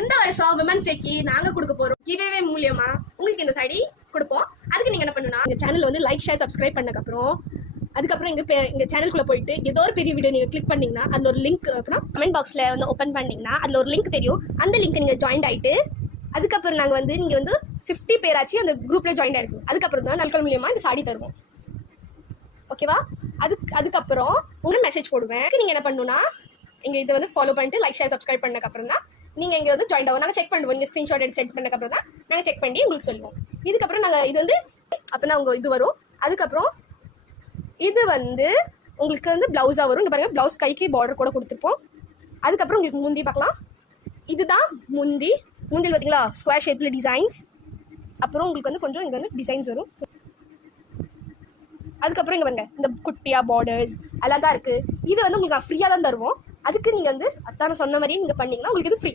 இந்த வருஷம் விமன்ஸ் டேக்கு நாங்க கொடுக்க போறோம் கிவேவே மூலியமா உங்களுக்கு இந்த சாரி கொடுப்போம். அதுக்கு நீங்க என்ன பண்ணணும், எங்க சேனல் வந்து லைக் ஷேர் சப்ஸ்கிரைப் பண்ணதுக்கப்புறம் அதுக்கப்புறம் எங்க சேனலுக்குள்ள போயிட்டு ஏதோ ஒரு பெரிய வீடியோ நீங்க கிளிக் பண்ணீங்கன்னா அந்த ஒரு லிங்க் அப்புறம் கமெண்ட் பாக்ஸ்ல வந்து ஓப்பன் பண்ணீங்கன்னா அதுல ஒரு லிங்க் தெரியும். அந்த லிங்க் நீங்க ஜாயின் ஆயிட்டு அதுக்கப்புறம் நாங்க வந்து நீங்க வந்து 50 பேராச்சு அந்த குரூப்ல ஜாயின் ஆயிருக்கும். அதுக்கப்புறம் தான் நாட்கள் மூலியமா இந்த சாடி தருவோம். ஓகேவா? அதுக்கப்புறம் உங்களுக்கு மெசேஜ் போடுவேன். நீங்க என்ன பண்ணணும்னா எங்க இதை வந்து ஃபாலோ பண்ணிட்டு லைக் ஷேர் சப்ஸ்கிரைப் பண்ணதுக்கப்புறம் தான் நீங்க இங்க வந்து ஜாயின் ஆகும். நாங்க செக் பண்ணுவோம். நீங்க ஸ்கிரீன்ஷாட் எடுத்து சென்ட் பண்ணதுக்கப்புறம் தான் நாங்க செக் பண்ணி உங்களுக்கு சொல்லுவோம். இதுக்கப்புறம் நாங்க இது வந்து அப்பனா உங்க இது வரும். அதுக்கப்புறம் இது வந்து உங்களுக்கு வந்து பிளவுஸா வரும். இங்க பாருங்க, பிளவுஸ் கைக்கு பார்டர் கூட கொடுத்துருப்போம். அதுக்கப்புறம் உங்களுக்கு முந்தி பார்க்கலாம். இதுதான் முந்தியில் பார்த்தீங்களா ஸ்கொயர் ஷேப்ல டிசைன்ஸ். அப்புறம் உங்களுக்கு வந்து கொஞ்சம் இங்க வந்து டிசைன்ஸ் வரும். அதுக்கப்புறம் இங்க பாருங்க, இந்த குட்டியா பார்டர்ஸ் அழகா இருக்கு. இது வந்து உங்களுக்கு நான் ஃப்ரீயா தான் தருவோம். அதுக்கு நீங்க வந்து அத்தான சொன்ன மாதிரி நீங்க பண்ணீங்கன்னா உங்களுக்கு இது ஃப்ரீ.